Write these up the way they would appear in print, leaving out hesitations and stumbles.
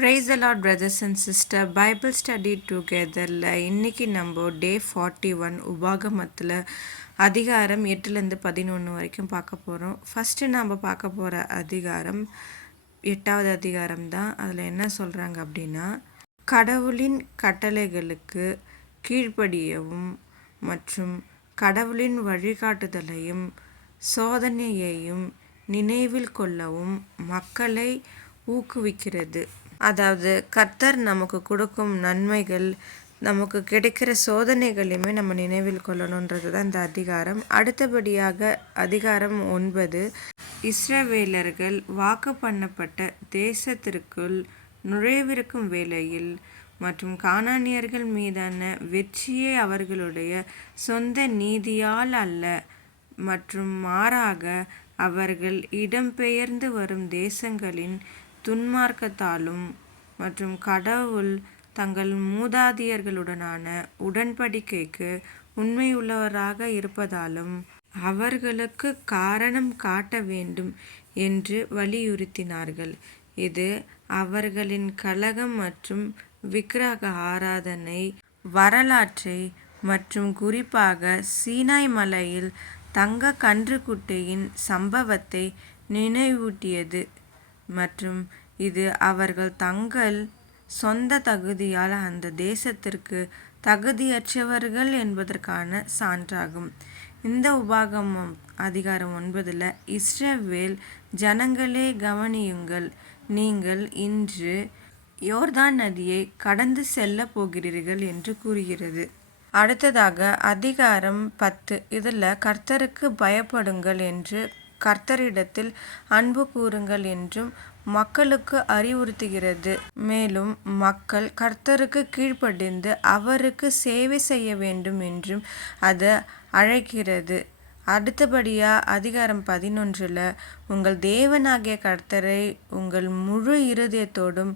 Praise the Lord, brothers and sisters. Bible study togetherல இன்னைக்கு நம்ம டே 41 உபாகமத்தில் அதிகாரம் 8லேருந்து 11 வரைக்கும் பார்க்க போகிறோம். ஃபஸ்ட்டு நம்ம பார்க்க போகிற அதிகாரம் 8வது அதிகாரம் தான். அதில் என்ன சொல்கிறாங்க அப்படின்னா, கடவுளின் கட்டளைகளுக்கு கீழ்ப்படியவும் மற்றும் கடவுளின் வழிகாட்டுதலையும் சோதனையையும் நினைவில் கொள்ளவும் மக்களை ஊக்குவிக்கிறது. அதாவது கர்த்தர் நமக்கு கொடுக்கும் நன்மைகள், நமக்கு கிடைக்கிற சோதனைகளையுமே நம்ம நினைவில் கொள்ளணுன்றது தான் இந்த அதிகாரம். அடுத்தபடியாக அதிகாரம் 9, இஸ்ரவேலர்கள் வாக்கு பண்ணப்பட்ட தேசத்திற்குள் நுழைவிருக்கும் வேளையில் மற்றும் கானானியர்கள் மீதான வெற்றியை அவர்களுடைய சொந்த நீதியால் அல்ல, மற்றும் மாறாக அவர்கள் இடம்பெயர்ந்து வரும் தேசங்களின் துன்மார்க்கத்தாலும் மற்றும் கடவுள் தங்கள் மூதாதையர்களுடனான உடன்படிக்கைக்கு உண்மையுள்ளவராக இருப்பதாலும் அவர்களுக்கு காரணம் காட்ட வேண்டும் என்று வலியுறுத்தினார்கள். இது அவர்களின் கலகம் மற்றும் விக்கிரக ஆராதனை வரலாற்றை மற்றும் குறிப்பாக சீனாய் மலையில் தங்க கன்றுக்குட்டியின் சம்பவத்தை நினைவூட்டியது மற்றும் இது அவர்கள் தங்கள் சொந்த தகுதியால் அந்த தேசத்திற்கு தகுதியற்றவர்கள் என்பதற்கான சான்றாகும். இந்த உபாகமம் அதிகாரம் 9ல் இஸ்ரவேல் ஜனங்களே கவனியுங்கள், நீங்கள் இன்று யோர்தான் நதியை கடந்து செல்ல போகிறீர்கள் என்று கூறுகிறது. அடுத்ததாக அதிகாரம் 10, இதில் கர்த்தருக்கு பயப்படுங்கள் என்று கர்த்தரிடத்தில் அன்பு கூறுங்கள் என்றும் மக்களுக்கு அறிவுறுத்துகிறது. மேலும் மக்கள் கர்த்தருக்கு கீழ்ப்படிந்து அவருக்கு சேவை செய்ய வேண்டும் என்றும் அது அழைக்கிறது. அடுத்தபடியாக அதிகாரம் 11ல் உங்கள் தேவனாகிய கர்த்தரை உங்கள் முழு இருதயத்தோடும்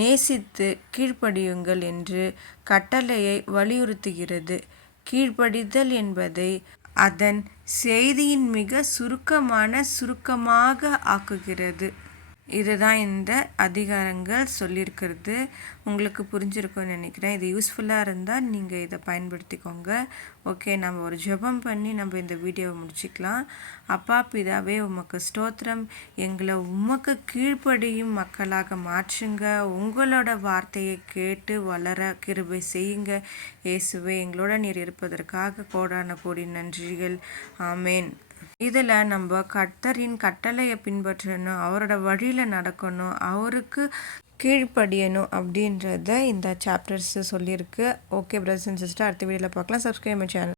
நேசித்து கீழ்ப்படியுங்கள் என்று கட்டளையை வலியுறுத்துகிறது. கீழ்ப்படிதல் என்பதை அதன் செய்தியின் மிக சுருக்கமாக ஆக்குகிறது. இதுதான் இந்த அதிகாரங்கள் சொல்லியிருக்கிறது. உங்களுக்கு புரிஞ்சிருக்கும்னு நினைக்கிறேன். இது யூஸ்ஃபுல்லாக இருந்தால் நீங்கள் இதை பயன்படுத்திக்கோங்க. ஓகே, நம்ம ஒரு ஜெபம் பண்ணி நம்ம இந்த வீடியோவை முடிச்சுக்கலாம். அப்பா பிதாவே, உமக்கு ஸ்தோத்திரம். எங்களை உமக்கு கீழ்ப்படியும் மக்களாக மாற்றுங்க. உங்களோட வார்த்தையை கேட்டு வளர கிருபை செய்யுங்க. இயேசுவே, எங்களோட நீர் இருப்பதற்காக கோடான கோடி நன்றிகள். ஆமேன். இதில் நம்ம கர்த்தரின் கட்டளையை பின்பற்றணும், அவரோட வழியில் நடக்கணும், அவருக்கு கீழ்ப்படியணும் அப்படின்றத இந்த சாப்டர்ஸ் சொல்லியிருக்கு. ஓகே பிரதர்ஸ் அண்ட் சிஸ்டர், அடுத்த வீடியோவில் பார்க்கலாம். Subscribe my channel.